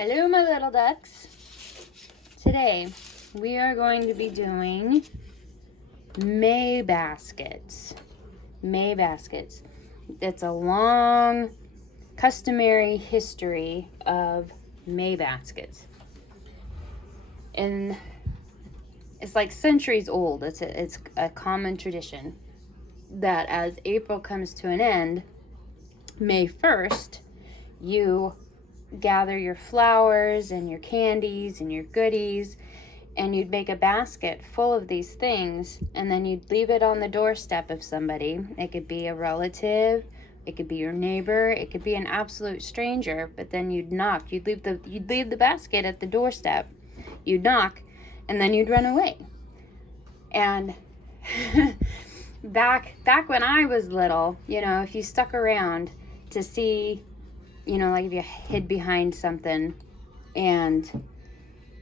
Hello, my little ducks. Today, we are going to be doing May baskets. May baskets. It's a long, customary history of May baskets. And it's like centuries old. It's a common tradition that as April comes to an end, May 1st, you gather your flowers and your candies and your goodies, and you'd make a basket full of these things, and then you'd leave it on the doorstep of somebody. It could be a relative, it could be your neighbor, it could be an absolute stranger, but then you'd knock. You'd leave the basket at the doorstep. You'd knock, and then you'd run away. And back when I was little, if you stuck around to see, like if you hid behind something and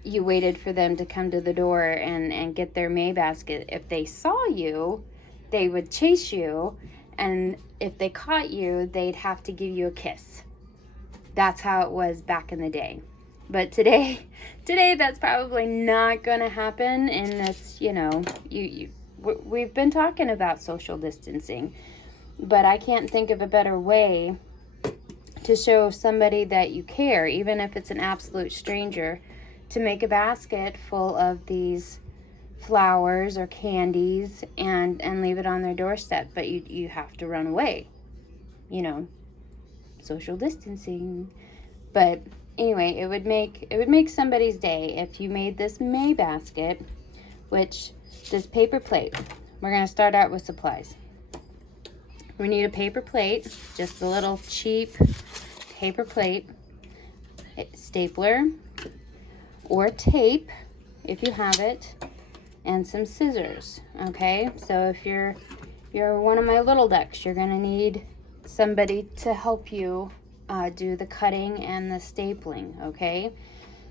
you waited for them to come to the door and get their May basket, if they saw you, they would chase you, and if they caught you, they'd have to give you a kiss. That's how it was back in the day. But today that's probably not going to happen in this, we've been talking about social distancing, but I can't think of a better way to show somebody that you care, even if it's an absolute stranger, to make a basket full of these flowers or candies and leave it on their doorstep. But you have to run away, social distancing. But anyway, it would make somebody's day if you made this May basket, which this paper plate. We're going to start out with supplies. We need a paper plate, just a little cheap paper plate, stapler or tape if you have it, and some scissors. Okay, so if you're one of my little ducks, you're gonna need somebody to help you do the cutting and the stapling. Okay,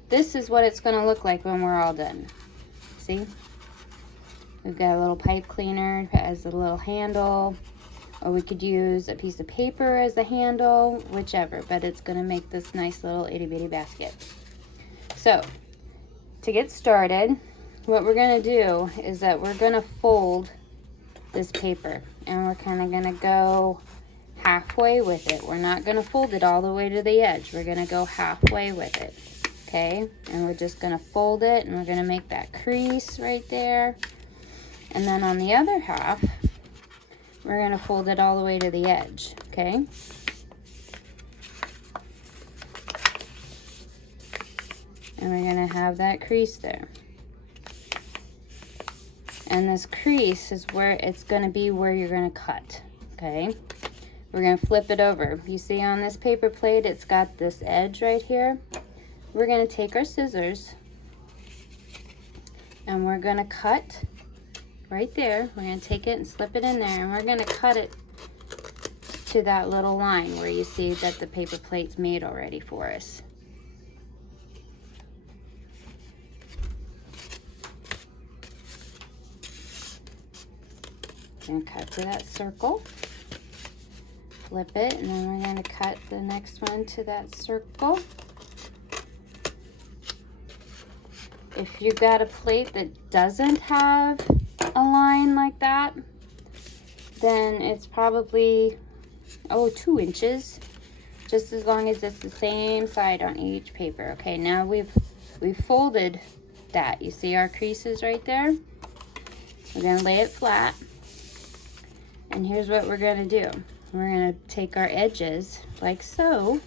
this is what it's gonna look like when we're all done. See, we've got a little pipe cleaner as a little handle, or we could use a piece of paper as the handle, whichever, but it's going to make this nice little itty bitty basket. So, to get started, what we're going to do is that we're going to fold this paper, and we're kind of going to go halfway with it. We're not going to fold it all the way to the edge. We're going to go halfway with it, okay? And we're just going to fold it, and we're going to make that crease right there. And then on the other half, we're going to fold it all the way to the edge, okay? And we're going to have that crease there. And this crease is where it's going to be where you're going to cut, okay? We're going to flip it over. You see on this paper plate, it's got this edge right here. We're going to take our scissors and we're going to cut right there. We're going to take it and slip it in there, and we're going to cut it to that little line where you see that the paper plate's made already for us. And cut to that circle, flip it, and then we're going to cut the next one to that circle. If you've got a plate that doesn't have a line like that, then it's probably 2 inches, just as long as it's the same side on each paper. Okay, now we've folded that. You see our creases right there? We're going to lay it flat, and here's what we're going to do. We're going to take our edges like so,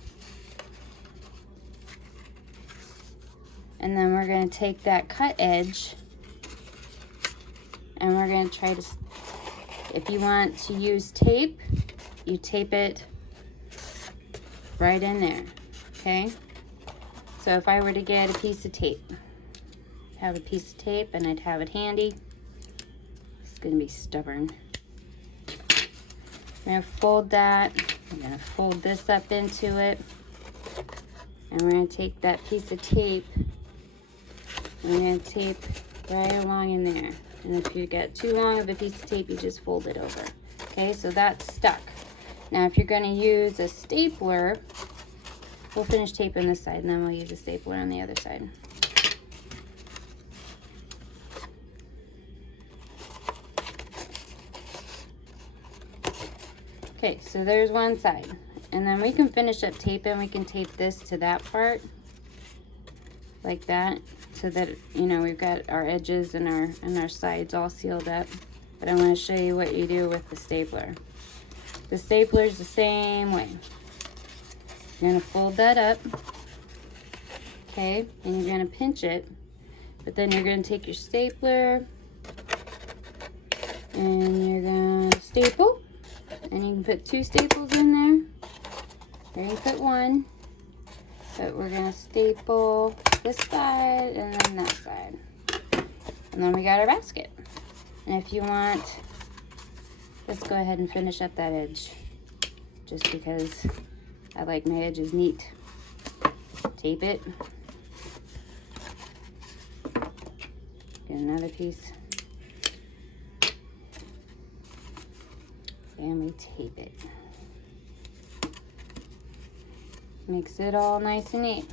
and then we're going to take that cut edge, and we're going to try to, if you want to use tape, you tape it right in there, okay? So if I were to get a piece of tape, have a piece of tape, and I'd have it handy. It's going to be stubborn. I'm going to fold that. I'm going to fold this up into it. And we're going to take that piece of tape, and we're going to tape right along in there. And if you get too long of a piece of tape, you just fold it over. Okay, so that's stuck. Now if you're going to use a stapler, We'll finish taping this side and then we'll use a stapler on the other side. Okay, so there's one side. And then we can finish up taping. We can tape this to that part like that, so that, you know, we've got our edges and our sides all sealed up. But I want to show you what you do with the stapler. The stapler is the same way. You're going to fold that up, okay, and you're going to pinch it, but then you're going to take your stapler and you're going to staple, and you can put 2 staples in there, or you can put 1, but we're going to staple this side and then that side, and then we got our basket. And if you want, let's go ahead and finish up that edge, just because I like my edges neat. Tape it. Get another piece. And we tape it. Makes it all nice and neat.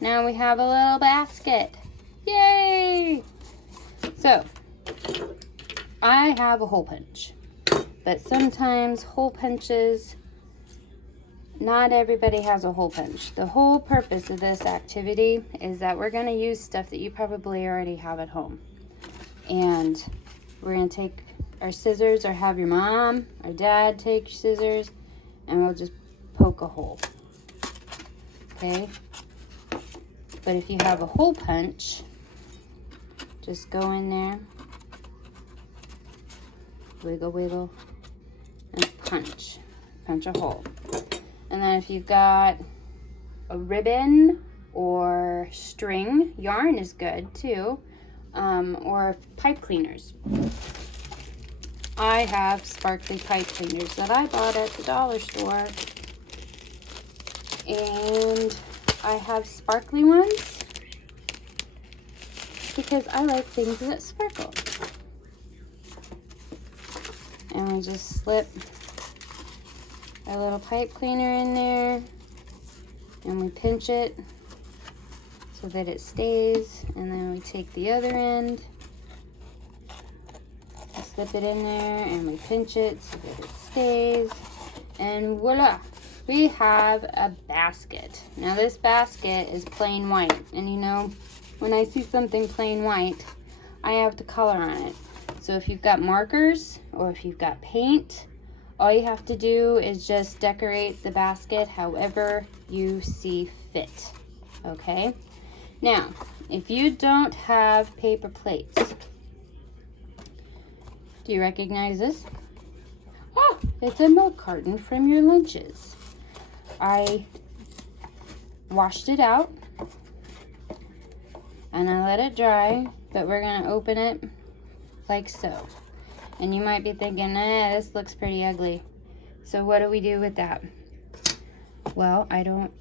Now we have a little basket. Yay! So, I have a hole punch. But sometimes hole punches, not everybody has a hole punch. The whole purpose of this activity is that we're going to use stuff that you probably already have at home. And we're going to take our scissors, or have your mom or dad take your scissors, and we'll just poke a hole. Okay? But if you have a hole punch, just go in there, wiggle, wiggle, and punch a hole. And then if you've got a ribbon or string, yarn is good too, or pipe cleaners. I have sparkly pipe cleaners that I bought at the dollar store, and I have sparkly ones because I like things that sparkle. And we just slip a little pipe cleaner in there, and we pinch it so that it stays, and then we take the other end, we slip it in there, and we pinch it so that it stays, and voila, we have a basket. Now this basket is plain white, and you know, when I see something plain white, I have to color on it. So if you've got markers or if you've got paint, all you have to do is just decorate the basket however you see fit, okay? Now, if you don't have paper plates, do you recognize this? Oh, it's a milk carton from your lunches. I washed it out and I let it dry, but we're gonna open it like so. And you might be thinking, this looks pretty ugly. So what do we do with that? Well, I don't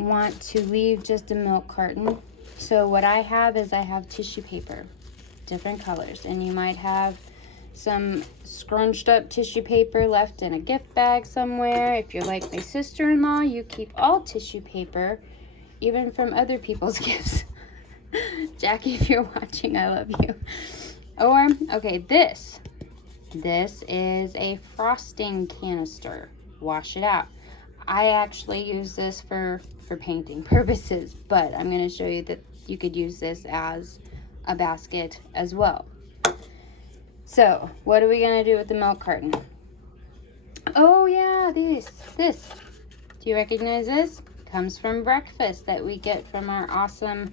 want to leave just a milk carton. So what I have is I have tissue paper, different colors. And you might have some scrunched up tissue paper left in a gift bag somewhere. If you're like my sister-in-law, you keep all tissue paper, even from other people's gifts. Jackie, if you're watching, I love you. Or, okay, this is a frosting canister. Wash it out. I actually use this for painting purposes, but I'm going to show you that you could use this as a basket as well. So, what are we going to do with the milk carton? Oh yeah, this. Do you recognize this? Comes from breakfast that we get from our awesome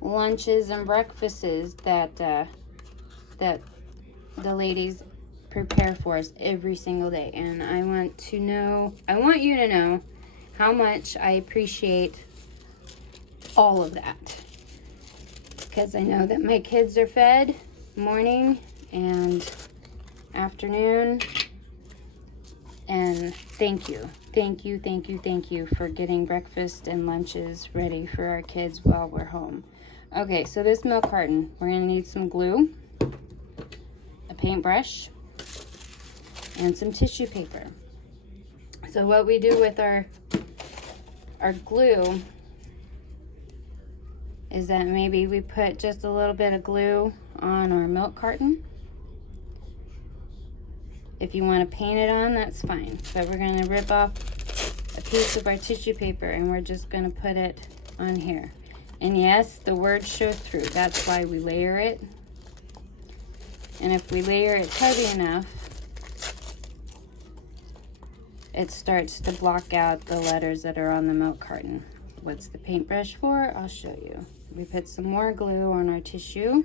lunches and breakfasts that the ladies prepare for us every single day. And I want you to know how much I appreciate all of that, because I know that my kids are fed morning and afternoon, and thank you for getting breakfast and lunches ready for our kids while we're home. Okay, so this milk carton, we're going to need some glue, a paintbrush, and some tissue paper. So what we do with our glue is that maybe we put just a little bit of glue on our milk carton. If you want to paint it on, that's fine. But we're going to rip off a piece of our tissue paper and we're just going to put it on here. And yes, the words show through. That's why we layer it. And if we layer it heavy enough, it starts to block out the letters that are on the milk carton. What's the paintbrush for? I'll show you. We put some more glue on our tissue.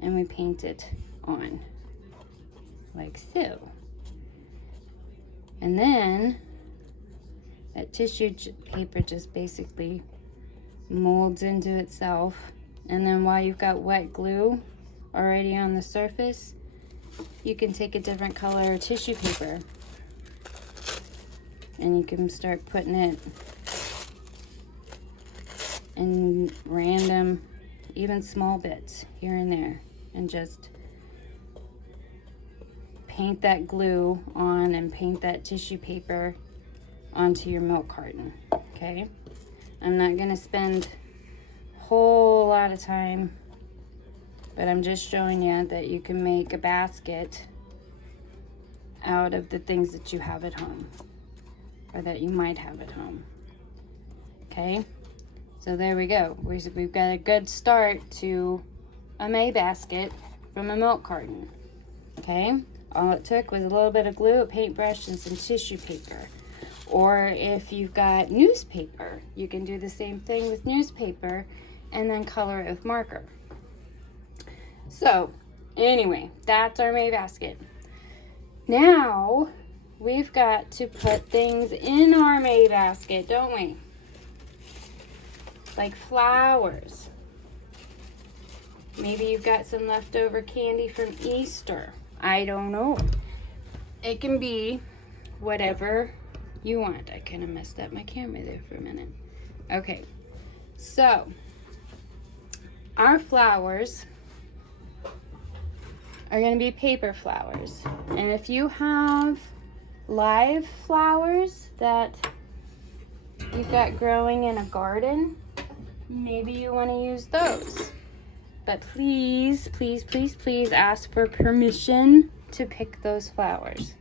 And we paint it on, like so. And then that tissue paper just basically molds into itself. And then while you've got wet glue already on the surface, you can take a different color tissue paper and you can start putting it in random, even small bits here and there, and just paint that glue on and paint that tissue paper onto your milk carton. Okay, I'm not gonna spend a whole lot of time, but I'm just showing you that you can make a basket out of the things that you have at home, or that you might have at home. Okay, so there we go. We've got a good start to a May basket from a milk carton. Okay, all it took was a little bit of glue, a paintbrush, and some tissue paper. Or if you've got newspaper, you can do the same thing with newspaper and then color it with marker. So anyway, that's our May basket. Now we've got to put things in our May basket, don't we? Like flowers. Maybe you've got some leftover candy from Easter. I don't know. It can be whatever you want. I kind of messed up my camera there for a minute. Okay, so our flowers are going to be paper flowers. And if you have live flowers that you've got growing in a garden, maybe you want to use those. But please, please, please, please ask for permission to pick those flowers.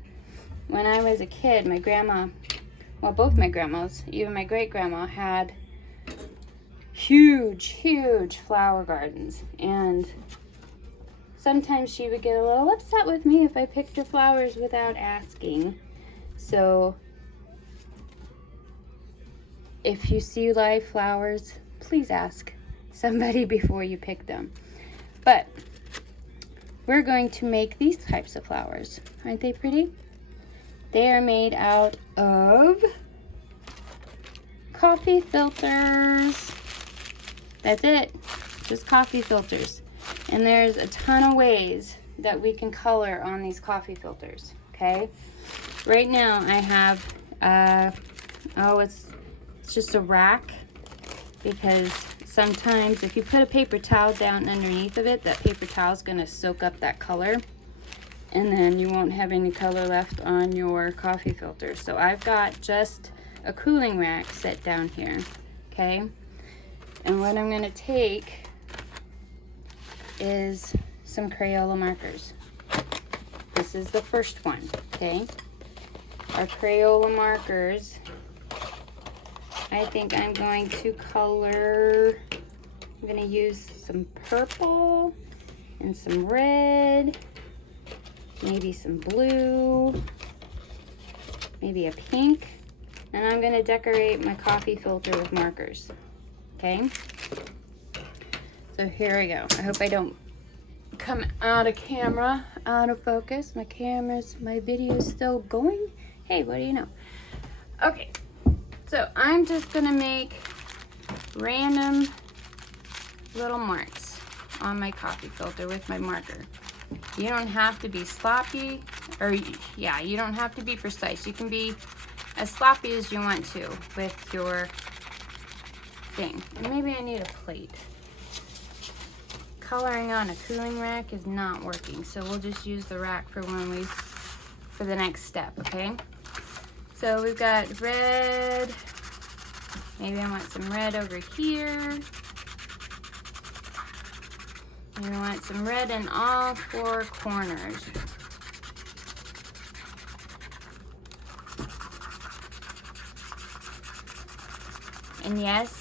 When I was a kid, my grandma, well, both my grandmas, even my great-grandma, had huge, huge flower gardens. And sometimes she would get a little upset with me if I picked her flowers without asking. So if you see live flowers, please ask somebody before you pick them. But we're going to make these types of flowers. Aren't they pretty? They are made out of coffee filters. That's it, just coffee filters. And there's a ton of ways that we can color on these coffee filters, okay? Right now I have, it's just a rack, because sometimes if you put a paper towel down underneath of it, that paper towel is going to soak up that color, and then you won't have any color left on your coffee filter. So I've got just a cooling rack set down here, okay? And what I'm going to take is some Crayola markers. This is the first one, okay? Our Crayola markers, I think I'm going to color, I'm going to use some purple and some red, maybe some blue, maybe a pink, and I'm going to decorate my coffee filter with markers, okay? So here we go. I hope I don't come out of camera, out of focus. My video's still going. Hey, what do you know? Okay, so I'm just gonna make random little marks on my coffee filter with my marker. You don't have to be sloppy, or yeah, you don't have to be precise. You can be as sloppy as you want to with your thing. And maybe I need a plate. coloring on a cooling rack is not working, so we'll just use the rack for for the next step, okay? So we've got red. Maybe I want some red over here. And I want some red in all four corners. And yes,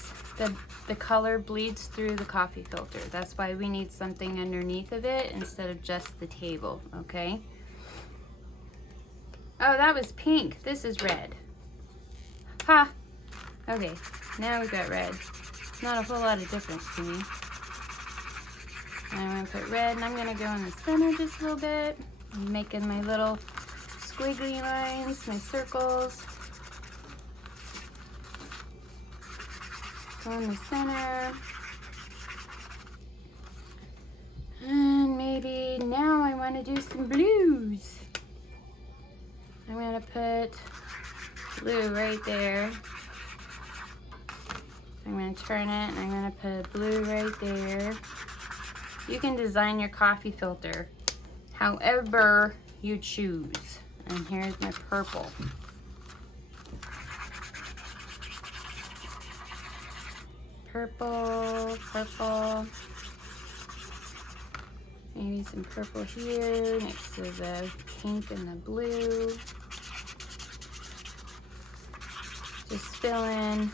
the color bleeds through the coffee filter. That's why we need something underneath of it instead of just the table, okay? Oh, that was pink. This is red. Ha! Okay, now we've got red. Not a whole lot of difference to me. And I'm gonna put red, and I'm gonna go in the center just a little bit. I'm making my little squiggly lines, my circles. Go in the center. And maybe now I want to do some blues. I'm going to put blue right there. I'm going to turn it and I'm going to put blue right there. You can design your coffee filter however you choose. And here's my purple. Purple, purple. Maybe some purple here next to the pink and the blue. Just fill in,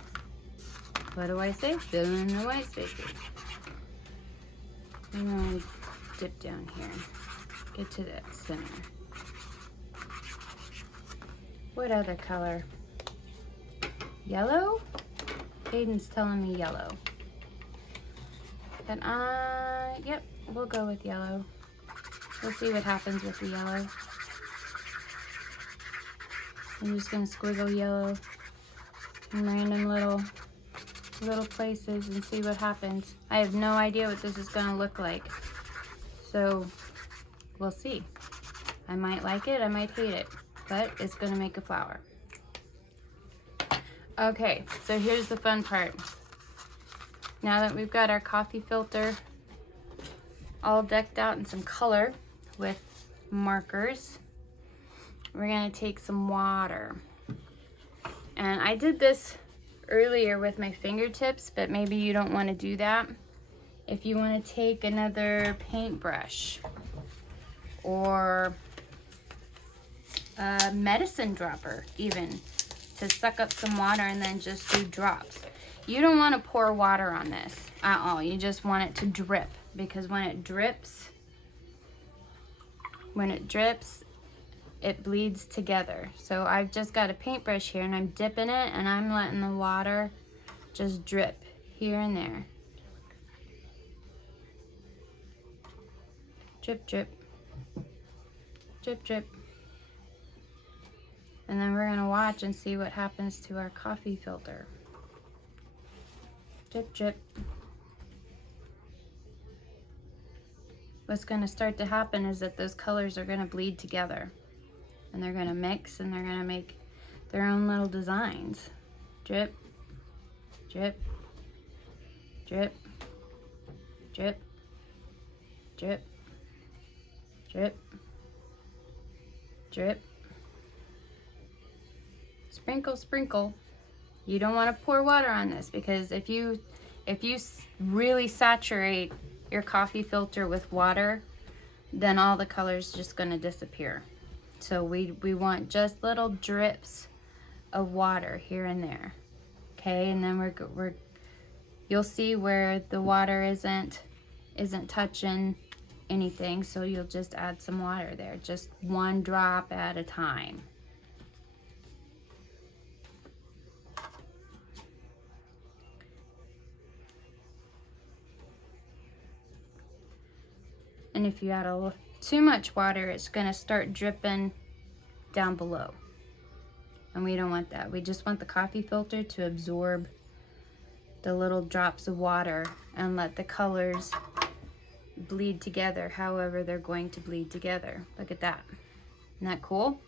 what do I say? Fill in the white spaces. I'm going to dip down here, get to that center. What other color? Yellow? Hayden's telling me yellow. And yep, we'll go with yellow. We'll see what happens with the yellow. I'm just gonna squiggle yellow in random little places and see what happens. I have no idea what this is gonna look like. So we'll see. I might like it, I might hate it, but it's gonna make a flower. Okay, so here's the fun part. Now that we've got our coffee filter all decked out in some color with markers, we're gonna take some water. And I did this earlier with my fingertips, but maybe you don't wanna do that. If you wanna take another paintbrush or a medicine dropper even, to suck up some water and then just do drops. You don't want to pour water on this at all. You just want it to drip, because when it drips, it bleeds together. So I've just got a paintbrush here and I'm dipping it and I'm letting the water just drip here and there. Drip, drip, drip, drip. And then we're gonna watch and see what happens to our coffee filter. Drip, drip. What's gonna start to happen is that those colors are gonna bleed together. And they're gonna mix and they're gonna make their own little designs. Drip, drip, drip, drip, drip, drip, drip. Sprinkle, sprinkle. You don't want to pour water on this, because if you really saturate your coffee filter with water, then all the color's just going to disappear. So we want just little drips of water here and there. Okay, and then you'll see where the water isn't touching anything, so you'll just add some water there, just one drop at a time. And if you add too much water, it's gonna start dripping down below. And we don't want that. We just want the coffee filter to absorb the little drops of water and let the colors bleed together however they're going to bleed together. Look at that. Isn't that cool?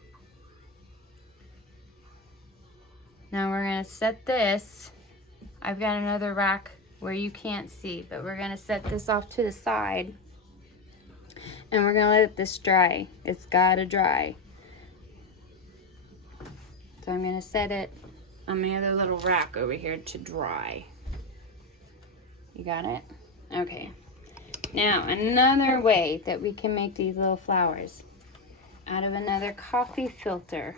Now we're gonna set this. I've got another rack where you can't see, but we're gonna set this off to the side and we're gonna let this dry. It's gotta dry. So I'm gonna set it on my other little rack over here to dry. You got it? Okay. Now, another way that we can make these little flowers out of another coffee filter.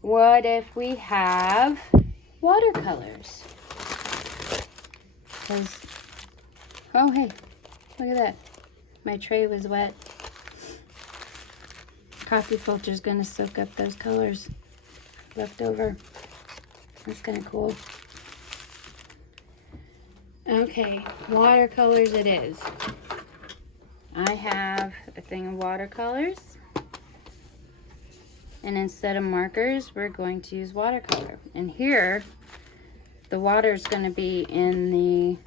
What if we have watercolors? Oh, hey, look at that. My tray was wet. Coffee filter is gonna soak up those colors left over. That's kind of cool. Okay, watercolors it is. I have a thing of watercolors. And instead of markers, we're going to use watercolor. And here, the water is going to be in the...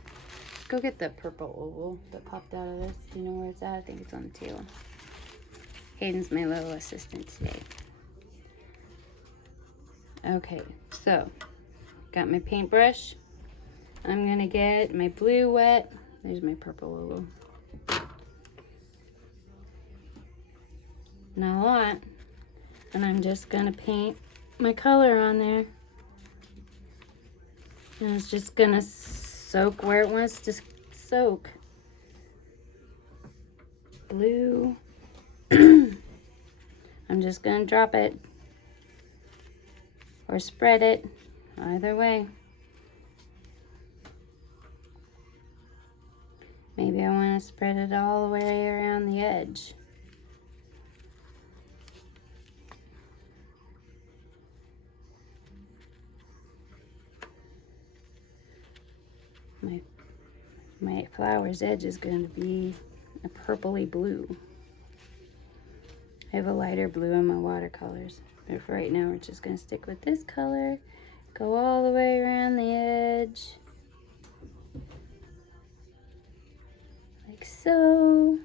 Go get the purple oval that popped out of this. Do you know where it's at? I think it's on the table. Hayden's my little assistant today. Okay, so got my paintbrush. I'm going to get my blue wet. There's my purple oval. Not a lot. And I'm just gonna paint my color on there. And it's just gonna soak where it wants to soak. Blue. I'm just gonna drop it. Or spread it. Either way. Maybe I wanna spread it all the way around the edge. My flower's edge is going to be a purpley blue. I have a lighter blue in my watercolors. But for right now, we're just going to stick with this color. Go all the way around the edge. Like so.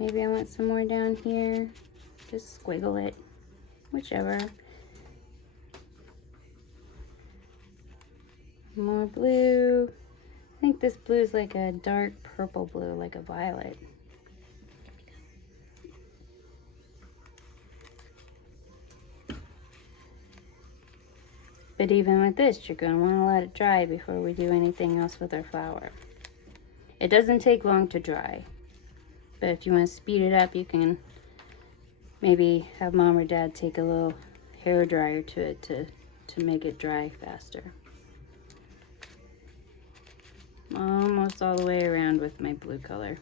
Maybe I want some more down here. Just squiggle it. Whichever. More blue. I think this blue is like a dark purple blue, like a violet. But even with this, you're going to want to let it dry before we do anything else with our flower. It doesn't take long to dry. But if you want to speed it up, you can maybe have mom or dad take a little hair dryer to it to make it dry faster. Almost all the way around with my blue color.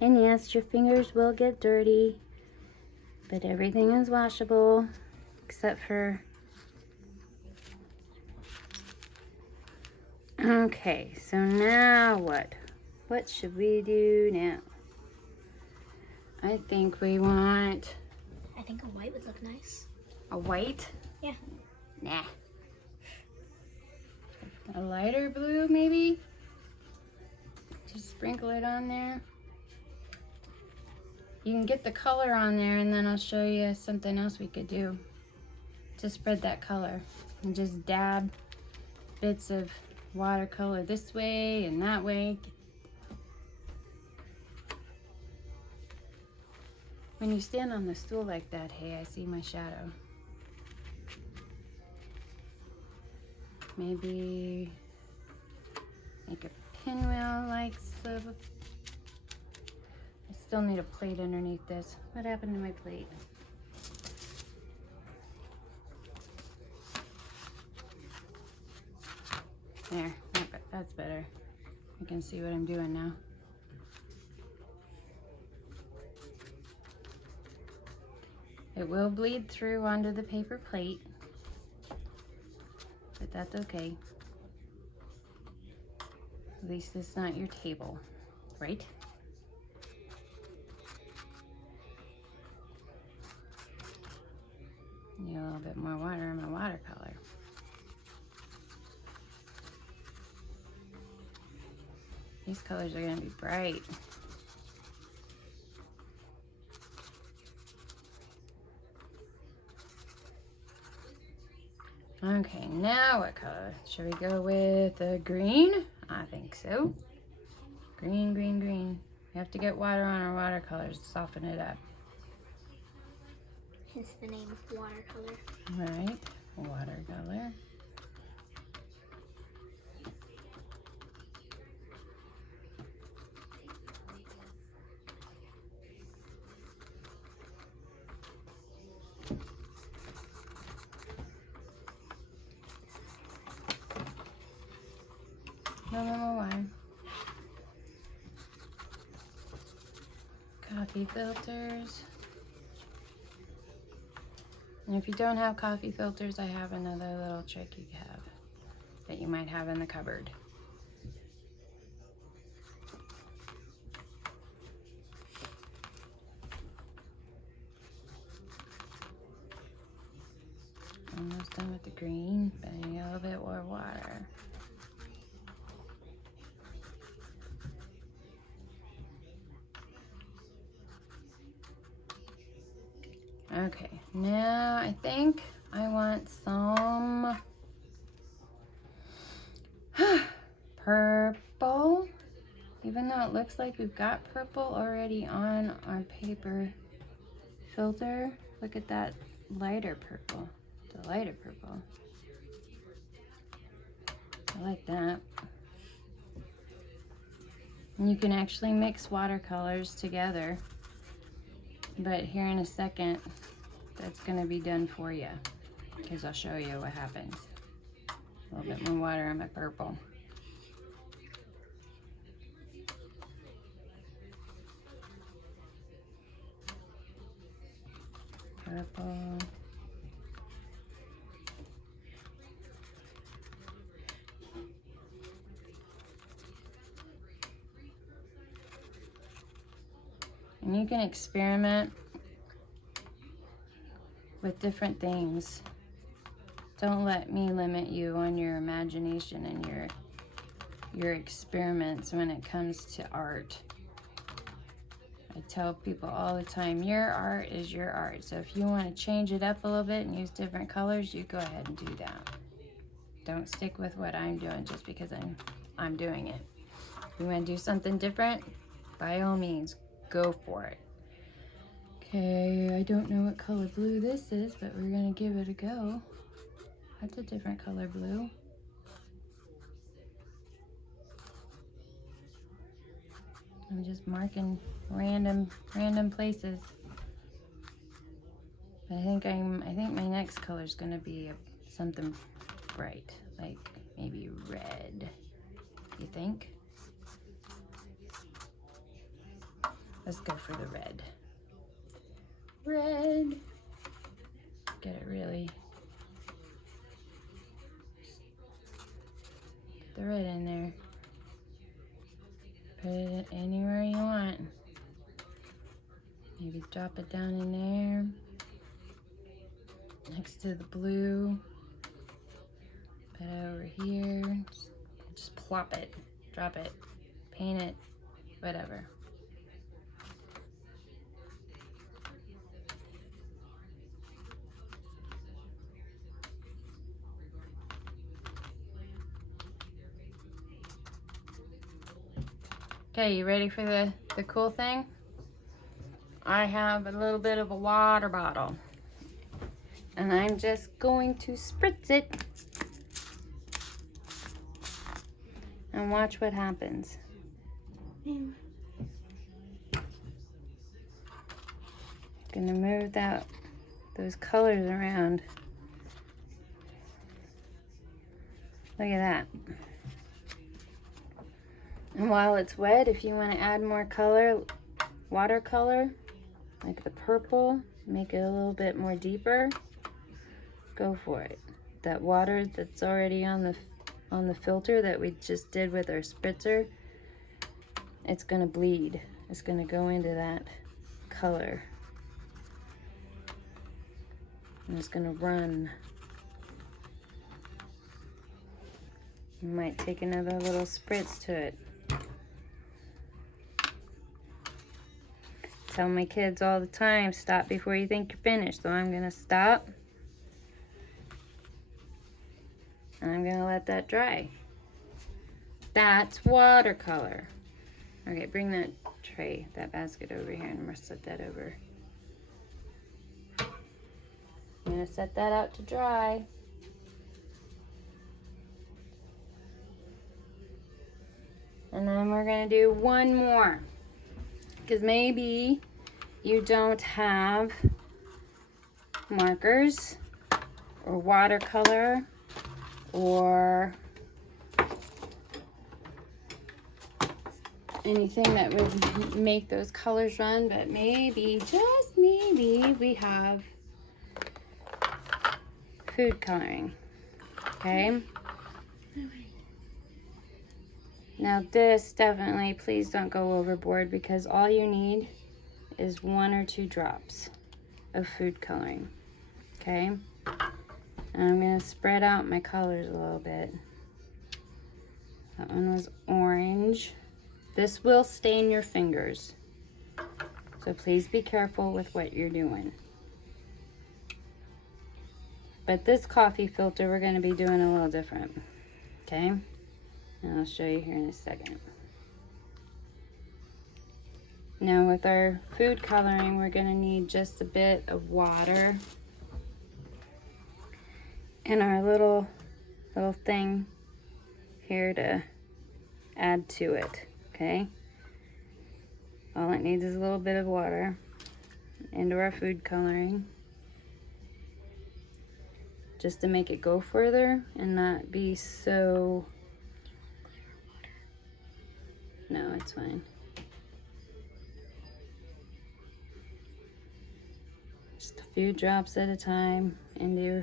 And yes, your fingers will get dirty, but everything is washable except for... Okay, so now what? What should we do now? I think we want... I think a white would look nice. A white? Yeah. Nah. A lighter blue, maybe? Just sprinkle it on there. You can get the color on there, and then I'll show you something else we could do to spread that color. And just dab bits of watercolor this way and that way. When you stand on the stool like that, hey, I see my shadow. Maybe make a pinwheel like so. I still need a plate underneath this. What happened to my plate? There, that's better. I can see what I'm doing now. It will bleed through onto the paper plate, but that's okay. At least it's not your table, right? Need a little bit more water in my watercolor. These colors are going to be bright. Okay, now what color? Should we go with the green? I think so. Green, green, green. We have to get water on our watercolors to soften it up. Hence the name watercolor. Right, watercolor. No more water. Coffee filters. And if you don't have coffee filters, I have another little trick you have that you might have in the cupboard. Almost done with the green, but I need a little bit more water. Okay, now I think I want some purple. Even though it looks like we've got purple already on our paper filter, look at that lighter purple. The lighter purple. I like that. And you can actually mix watercolors together, but here in a second that's going to be done for you, because I'll show you what happens. A little bit more water on my purple. Purple. And you can experiment with different things. Don't let me limit you on your imagination and your experiments when it comes to art. I tell people all the time, your art is your art. So if you want to change it up a little bit and use different colors, you go ahead and do that. Don't stick with what I'm doing just because I'm doing it. If you want to do something different, by all means, go for it. Okay, I don't know what color blue this is, but we're gonna give it a go. That's a different color blue. I'm just marking random places. I think my next color is gonna be something bright, like maybe red. You think? Let's go for the red. Red. Get it really. Get the red in there. Put it anywhere you want. Maybe drop it down in there. Next to the blue. Put it over here. Just plop it. Drop it. Paint it. Whatever. Okay, you ready for the cool thing? I have a little bit of a water bottle. And I'm just going to spritz it. And watch what happens. Gonna move those colors around. Look at that. And while it's wet, if you want to add more color, watercolor, like the purple, make it a little bit more deeper, go for it. That water that's already on the filter that we just did with our spritzer, it's gonna bleed. It's gonna go into that color. And it's gonna run. You might take another little spritz to it. Tell my kids all the time, stop before you think you're finished. So I'm gonna stop. And I'm gonna let that dry. That's watercolor. Okay, bring that tray, that basket over here, and I'm gonna set that over. I'm gonna set that out to dry. And then we're gonna do one more. Because maybe you don't have markers or watercolor or anything that would make those colors run, but maybe, just maybe, we have food coloring. Okay? Now this definitely, please don't go overboard, because all you need is 1 or 2 drops of food coloring. Okay? And I'm going to spread out my colors a little bit. That one was orange. This will stain your fingers, so please be careful with what you're doing. But this coffee filter, we're going to be doing a little different. Okay? And I'll show you here in a second. Now with our food coloring, we're going to need just a bit of water and our little thing here to add to it. Okay? All it needs is a little bit of water into our food coloring, just to make it go further and not be so... No, it's fine. Just a few drops at a time into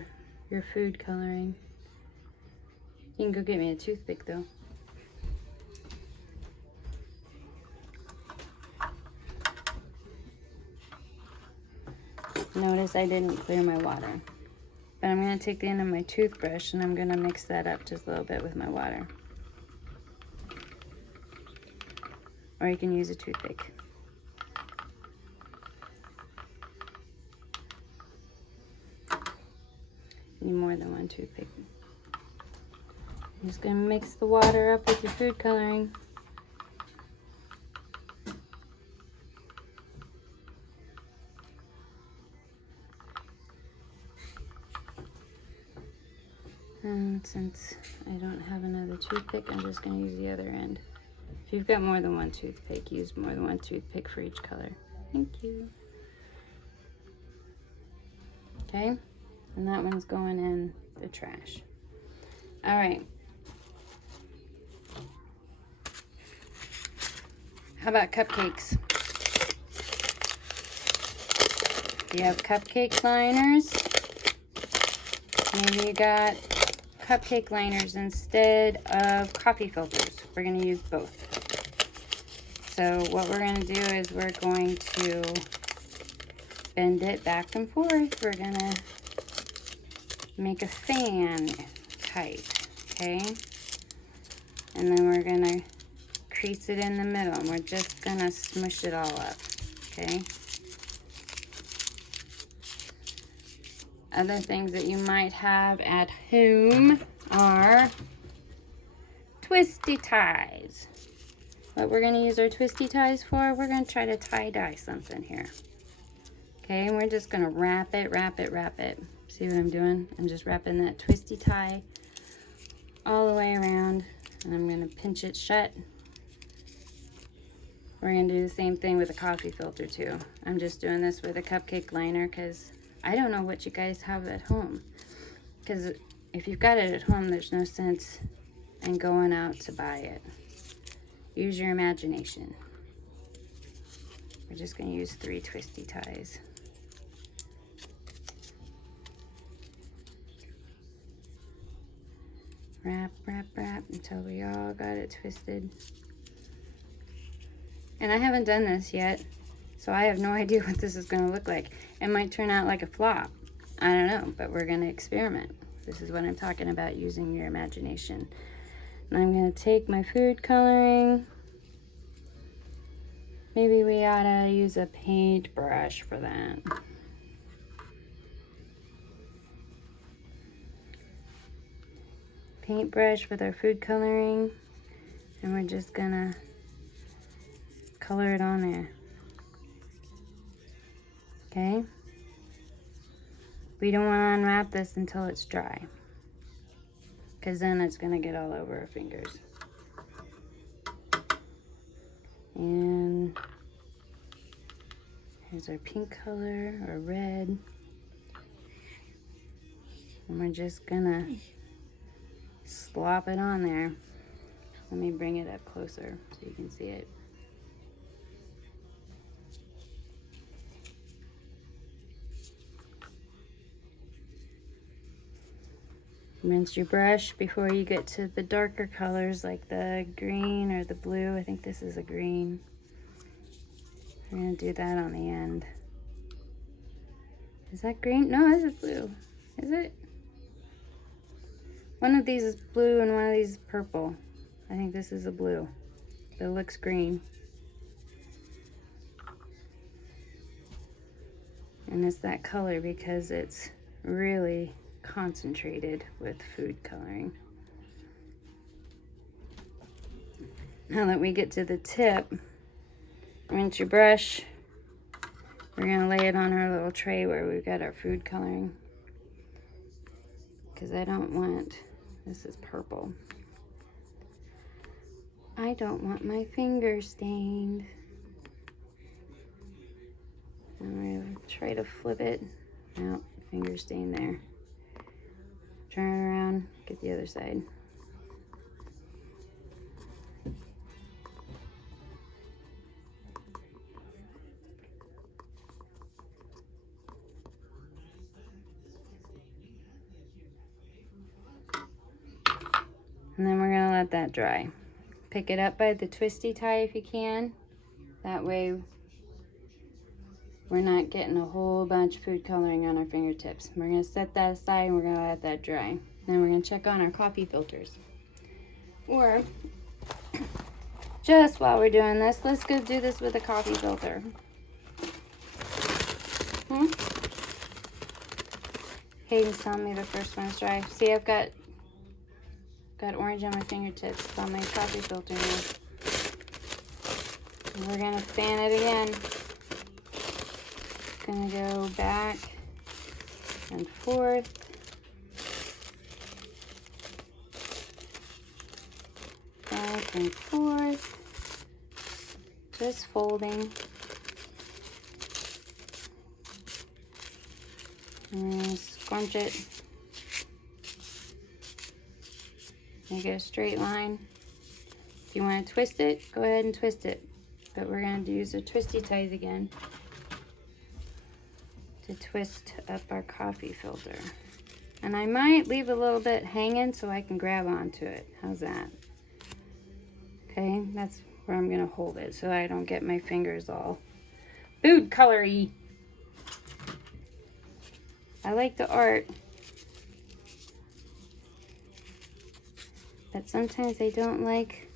your food coloring. You can go get me a toothpick though. Notice I didn't clear my water. But I'm going to take the end of my toothbrush and I'm going to mix that up just a little bit with my water. Or you can use a toothpick. Need more than 1 toothpick. I'm just going to mix the water up with your food coloring. And since I don't have another toothpick, I'm just going to use the other end. If you've got more than 1 toothpick, use more than 1 toothpick for each color. Thank you. Okay, and that one's going in the trash. All right. How about cupcakes? Do you have cupcake liners? Maybe you got cupcake liners instead of coffee filters. We're going to use both. So what we're going to do is we're going to bend it back and forth. We're going to make a fan type, okay? And then we're going to crease it in the middle. And we're just going to smush it all up, okay? Other things that you might have at home are twisty ties. What we're going to use our twisty ties for, we're going to try to tie-dye something here. Okay, and we're just going to wrap it, wrap it, wrap it. See what I'm doing? I'm just wrapping that twisty tie all the way around, and I'm going to pinch it shut. We're going to do the same thing with a coffee filter too. I'm just doing this with a cupcake liner because I don't know what you guys have at home. Because if you've got it at home, there's no sense in going out to buy it. Use your imagination. We're just going to use 3 twisty ties. Wrap, wrap, wrap until we all got it twisted. And I haven't done this yet, so I have no idea what this is going to look like. It might turn out like a flop. I don't know, but we're going to experiment. This is what I'm talking about, using your imagination. And I'm going to take my food coloring. Maybe we ought to use a paintbrush for that. paintbrush with our food coloring, and we're just gonna color it on there. Okay? We don't want to unwrap this until it's dry, because then it's gonna get all over our fingers. And here's our pink color, or red. And we're just gonna slop it on there. Let me bring it up closer so you can see it. Rinse your brush before you get to the darker colors like the green or the blue. I think this is a green. We're gonna do that on the end. Is that green? No, this is blue. Is it? One of these is blue and one of these is purple. I think this is a blue. It looks green. And it's that color because it's really concentrated with food coloring. Now that we get to the tip, rinse your brush. We're gonna lay it on our little tray where we've got our food coloring. Because I don't want, this is purple. I don't want my fingers stained. I'm gonna try to flip it. No, finger stain there. Turn it around, get the other side. And then we're gonna let that dry. Pick it up by the twisty tie if you can. That way we're not getting a whole bunch of food coloring on our fingertips. We're gonna set that aside and we're gonna let that dry. Then we're gonna check on our coffee filters. Or, just while we're doing this, let's go do this with a coffee filter. Hayden's telling me the first one's dry. See, I've got orange on my fingertips on my coffee filter now. And we're gonna fan it again. Gonna go back and forth. Back and forth. Just folding. And scrunch it. Make it a straight line. If you want to twist it, go ahead and twist it. But we're going to use the twisty ties again to twist up our coffee filter. And I might leave a little bit hanging so I can grab onto it. How's that? Okay, that's where I'm going to hold it so I don't get my fingers all food colory. I like the art, but sometimes I don't like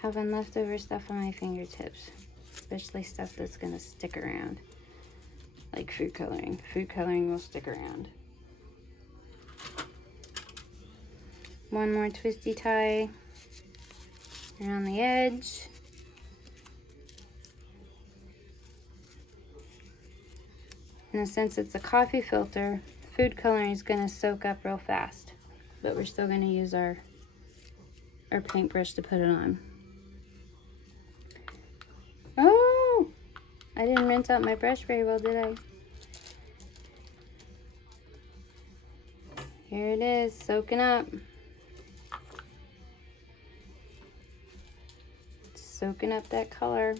having leftover stuff on my fingertips, especially stuff that's going to stick around, like food coloring. Food coloring will stick around. One more twisty tie around the edge. And since it's a coffee filter, food coloring is going to soak up real fast. But we're still going to use our paintbrush to put it on. Oh! I didn't rinse out my brush very well, did I? Here it is, soaking up. Soaking up that color.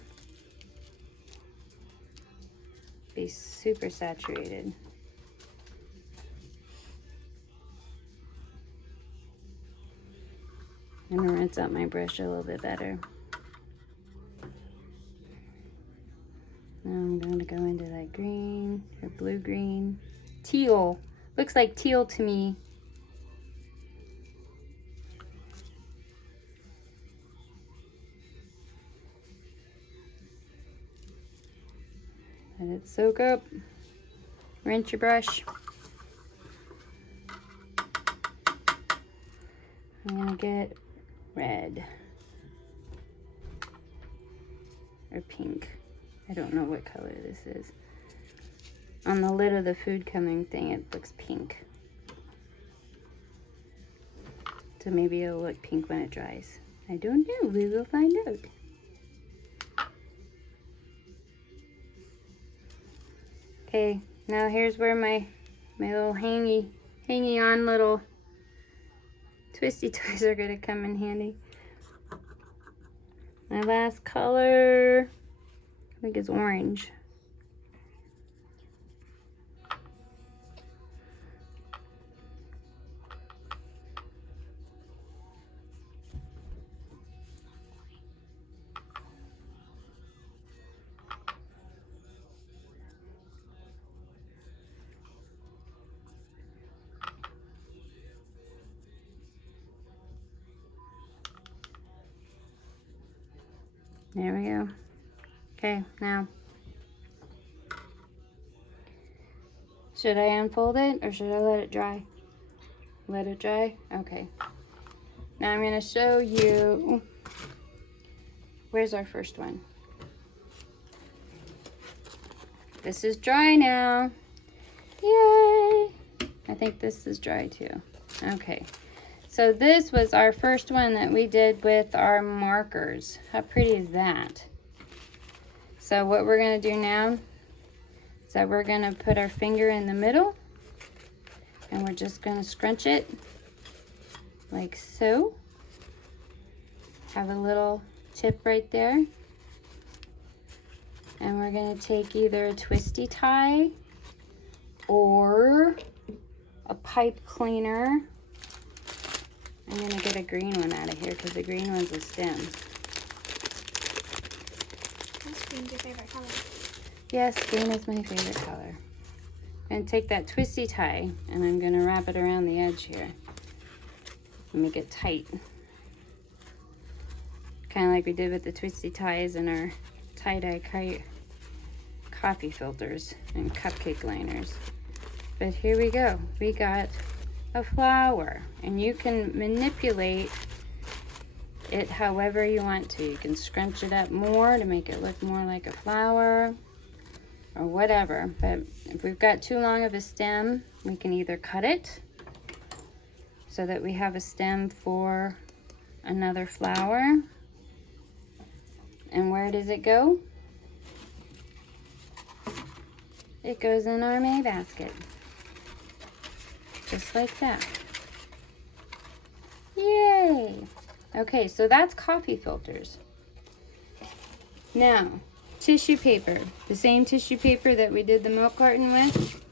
Be super saturated. I'm gonna rinse out my brush a little bit better. Now I'm going to go into that green or blue-green. Teal. Looks like teal to me. Let it soak up. Rinse your brush. I'm gonna get red or pink. I don't know what color this is. On the lid of the food coloring thing, it looks pink. So maybe it'll look pink when it dries. I don't know. We will find out. Okay, now here's where my little hangy on little twisty ties are gonna come in handy. My last color, I think it's orange. There we go. Okay, now, should I unfold it or should I let it dry? Let it dry? Okay. Now I'm gonna show you, where's our first one? This is dry now. Yay! I think this is dry too. Okay. So this was our first one that we did with our markers. How pretty is that? So what we're gonna do now is that we're gonna put our finger in the middle and we're just gonna scrunch it like so. Have a little tip right there. And we're gonna take either a twisty tie or a pipe cleaner. I'm gonna get a green one out of here because the green one's a stem. Is green your favorite color? Yes, green is my favorite color. I'm gonna take that twisty tie and I'm gonna wrap it around the edge here. Make it tight. Kind of like we did with the twisty ties and our tie-dye coffee filters and cupcake liners. But here we go. We got a flower, and you can manipulate it however you want to. You can scrunch it up more to make it look more like a flower or whatever. But if we've got too long of a stem, we can either cut it so that we have a stem for another flower. And where does it go? It goes in our May basket. Just like that. Yay! Okay, so that's coffee filters. Now, tissue paper. The same tissue paper that we did the milk carton with.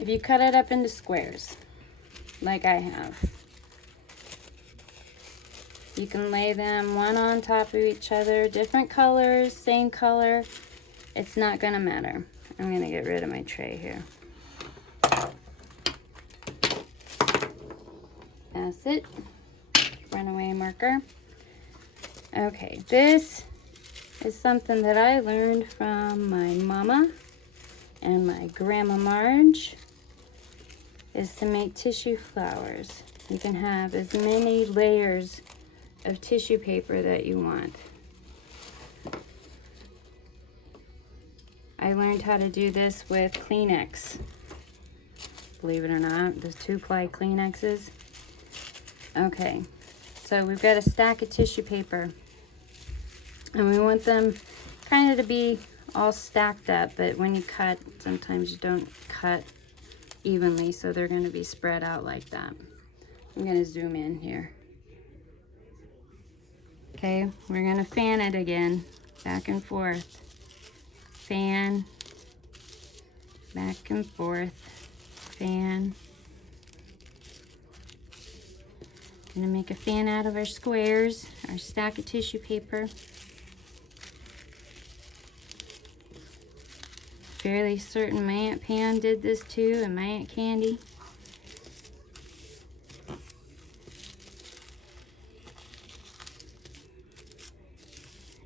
If you cut it up into squares, like I have, you can lay them one on top of each other, different colors, same color. It's not gonna matter. I'm gonna get rid of my tray here. That's it. Runaway marker. Okay, this is something that I learned from my mama and my grandma Marge, is to make tissue flowers. You can have as many layers of tissue paper that you want. I learned how to do this with Kleenex. Believe it or not, those 2-ply Kleenexes. Okay, so we've got a stack of tissue paper and we want them kind of to be all stacked up, but when you cut, sometimes you don't cut evenly, so they're going to be spread out like that. I'm going to zoom in here. Okay, we're going to fan it again, back and forth. Fan, back and forth, fan. Gonna make a fan out of our squares, our stack of tissue paper. Fairly certain my Aunt Pam did this too, and my Aunt Candy.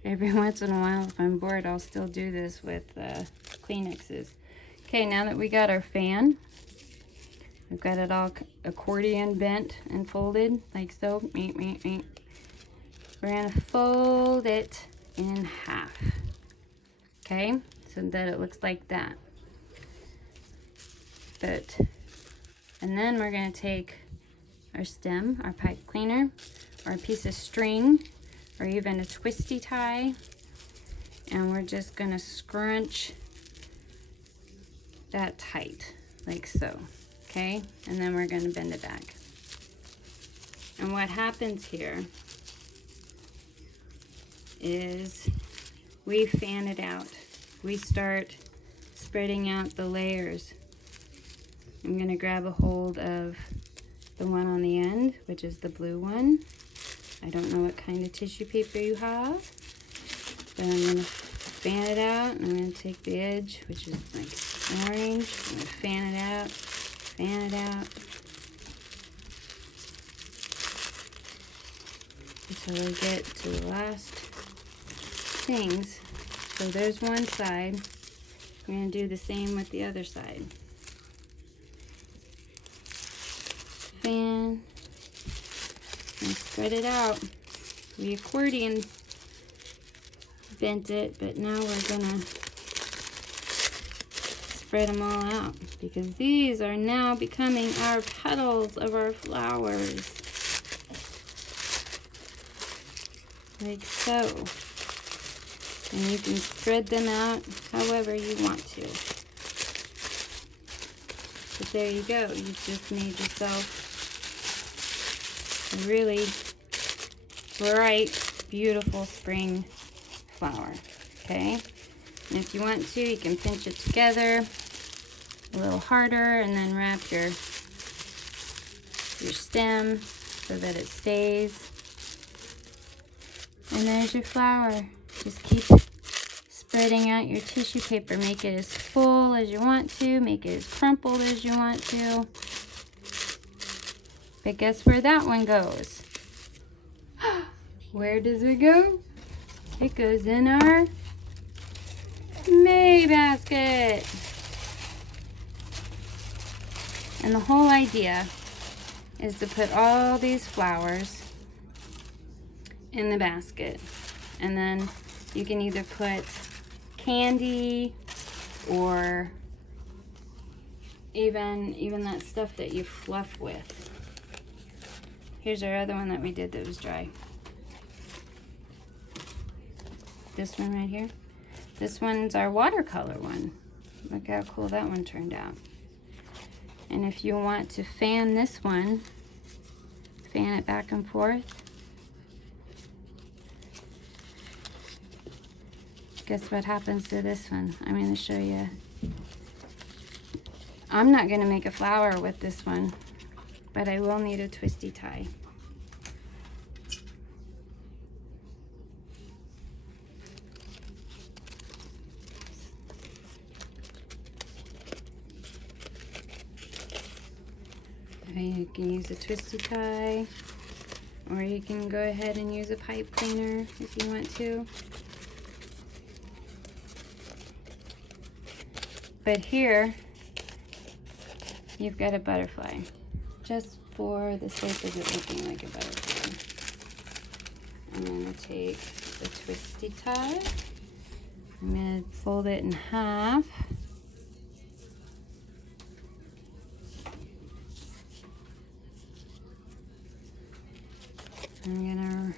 Every once in a while, if I'm bored, I'll still do this with Kleenexes. Okay, now that we got our fan, We've got it all accordion bent and folded like so. We're gonna fold it in half, okay? So that it looks like that. And then we're gonna take our stem, our pipe cleaner, or a piece of string, or even a twisty tie, and we're just gonna scrunch that tight, like so, okay? And then we're gonna bend it back. And what happens here is we fan it out. We start spreading out the layers. I'm gonna grab a hold of the one on the end, which is the blue one. I don't know what kind of tissue paper you have, but I'm gonna fan it out, and I'm gonna take the edge, which is like orange. I'm gonna fan it out, until we get to the last things. So there's one side. We're gonna do the same with the other side. Fan and spread it out. We accordion bent it, but now we're gonna spread them all out, because these are now becoming our petals of our flowers, like so. And you can spread them out however you want to. But there you go, you've just made yourself a really bright, beautiful spring flower, okay? And if you want to, you can pinch it together a little harder and then wrap your stem so that it stays. And there's your flower. Just keep spreading out your tissue paper. Make it as full as you want to. Make it as crumpled as you want to. But guess where that one goes? Where does it go? It goes in our May basket. And the whole idea is to put all these flowers in the basket. And then you can either put candy or even that stuff that you fluff with. Here's our other one that we did that was dry. This one right here. This one's our watercolor one. Look how cool that one turned out. And if you want to fan this one, fan it back and forth. Guess what happens to this one? I'm going to show you. I'm not going to make a flower with this one, but I will need a twisty tie. You can use a twisty tie, or you can go ahead and use a pipe cleaner if you want to. But here, you've got a butterfly, just for the sake of it looking like a butterfly. I'm going to take the twisty tie, I'm going to fold it in half. I'm going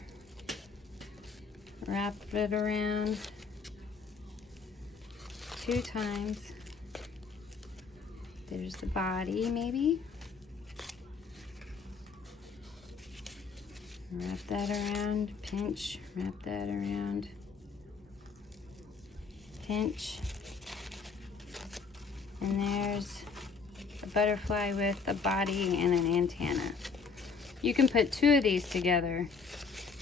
to wrap it around 2 times. There's the body, maybe. Wrap that around, pinch, wrap that around, pinch. And there's a butterfly with a body and an antenna. You can put 2 of these together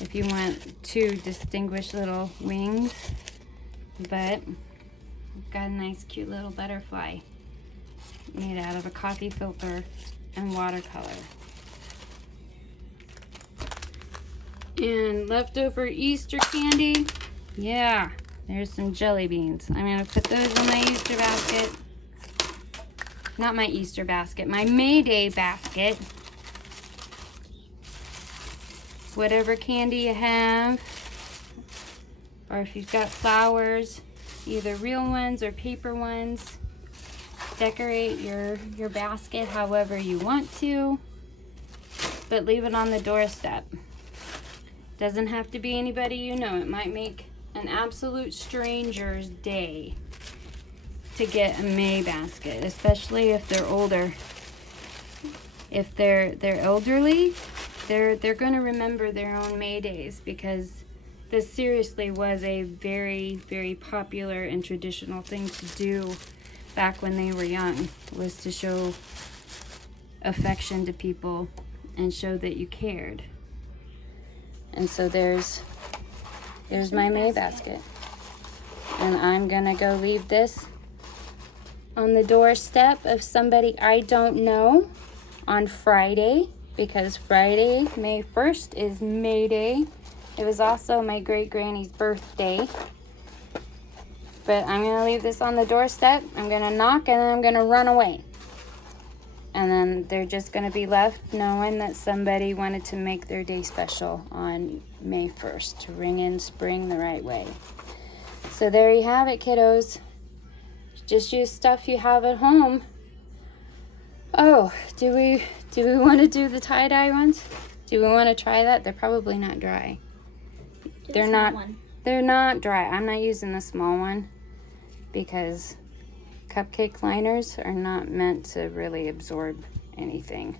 if you want 2 distinguished little wings, but I've got a nice cute little butterfly made out of a coffee filter and watercolor. And leftover Easter candy, yeah, there's some jelly beans. I'm gonna put those in my Easter basket. not my Easter basket, my May Day basket. Whatever candy you have, or if you've got flowers, either real ones or paper ones, decorate your basket however you want to, but leave it on the doorstep. Doesn't have to be anybody you know. It might make an absolute stranger's day to get a May basket, especially if they're older. If they're elderly, they're going to remember their own May days, because this seriously was a very, very popular and traditional thing to do back when they were young, was to show affection to people and show that you cared. And so there's my May basket. And I'm gonna go leave this on the doorstep of somebody I don't know on Friday, because Friday, May 1st, is May Day. It was also my great granny's birthday. But I'm gonna leave this on the doorstep. I'm gonna knock and then I'm gonna run away. And then they're just gonna be left knowing that somebody wanted to make their day special on May 1st, to ring in spring the right way. So there you have it, kiddos. Just use stuff you have at home. Oh, do we want to do the tie-dye ones? Do we want to try that? They're probably not dry. They're not dry. I'm not using the small one because cupcake liners are not meant to really absorb anything.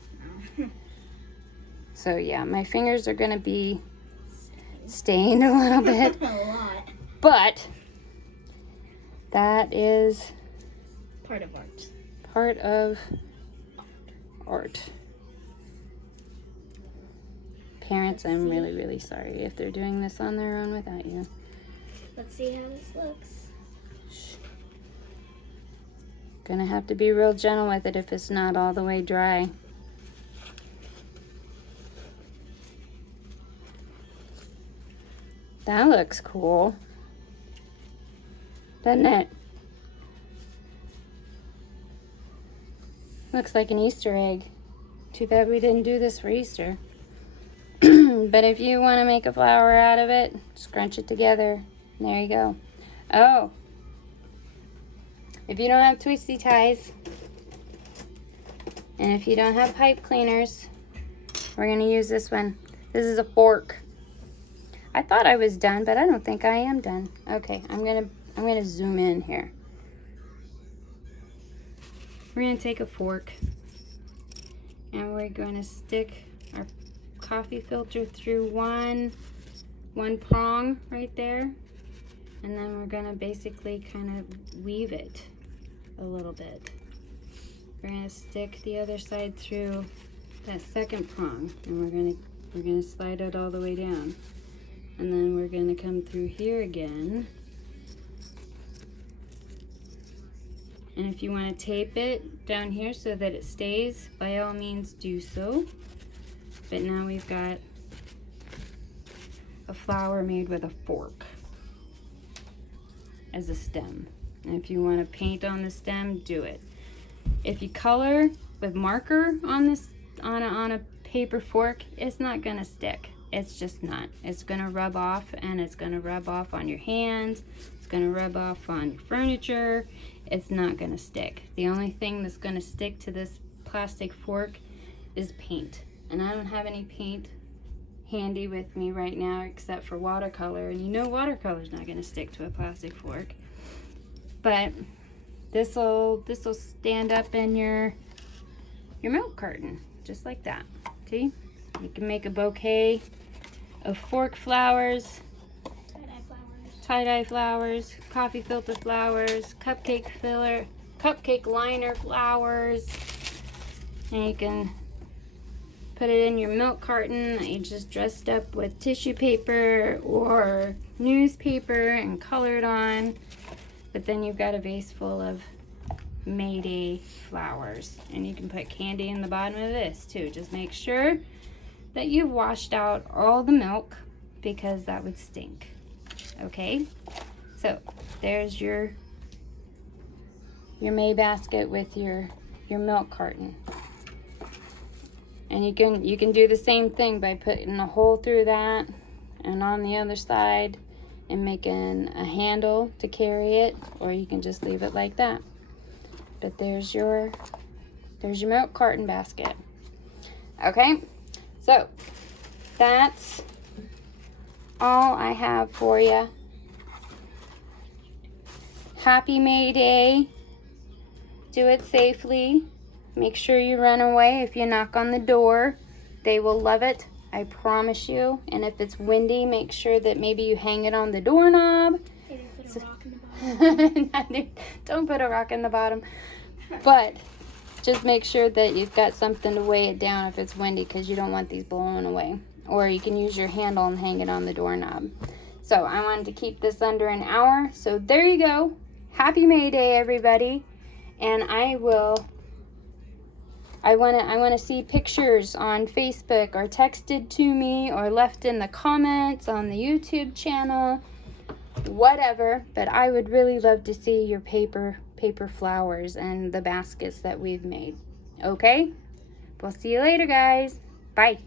So yeah, my fingers are gonna be stained a little bit. A lot. But that is Part of art. part of art. Parents, I'm really, really sorry if they're doing this on their own without you. Let's see how this looks. Gonna have to be real gentle with it if it's not all the way dry. That looks cool, doesn't it? Looks like an Easter egg. Too bad we didn't do this for Easter. But if you want to make a flower out of it, scrunch it together. There you go. Oh, if you don't have twisty ties, and if you don't have pipe cleaners, we're going to use this one. This is a fork. I thought I was done, but I don't think I am done. Okay, I'm gonna zoom in here. We're gonna take a fork and we're going to stick our coffee filter through one prong right there, and then we're gonna basically kind of weave it a little bit. We're gonna stick the other side through that second prong, and we're gonna slide it all the way down. And then we're going to come through here again. And if you want to tape it down here so that it stays, by all means do so. But now we've got a flower made with a fork as a stem. And if you want to paint on the stem, do it. If you color with marker on this on a paper fork, it's not going to stick. It's just not. It's gonna rub off, and it's gonna rub off on your hands. It's gonna rub off on your furniture. It's not gonna stick. The only thing that's gonna stick to this plastic fork is paint. And I don't have any paint handy with me right now except for watercolor. And you know watercolor's not gonna stick to a plastic fork. But this'll stand up in your milk carton, just like that. See? You can make a bouquet of fork flowers, tie-dye flowers, coffee filter flowers, cupcake liner flowers, and you can put it in your milk carton that you just dressed up with tissue paper or newspaper and colored on. But then you've got a vase full of May Day flowers, and you can put candy in the bottom of this too. Just make sure that you've washed out all the milk, because that would stink. Okay, so there's your May basket with your your milk carton. And you can do the same thing by putting a hole through that and on the other side and making a handle to carry it, or you can just leave it like that. But there's your milk carton basket. Okay, so that's all I have for you. Happy May Day. Do it safely. Make sure you run away if you knock on the door. They will love it, I promise you. And if it's windy, make sure that maybe you hang it on the doorknob. Maybe put a rock in the bottom. Don't put a rock in the bottom. But just make sure that you've got something to weigh it down if it's windy, because you don't want these blowing away. Or you can use your handle and hang it on the doorknob. So I wanted to keep this under an hour. So there you go. Happy May Day, everybody. And I want to see pictures on Facebook, or texted to me, or left in the comments on the YouTube channel, whatever. But I would really love to see your paper flowers and the baskets that we've made. Okay? We'll see you later, guys. Bye.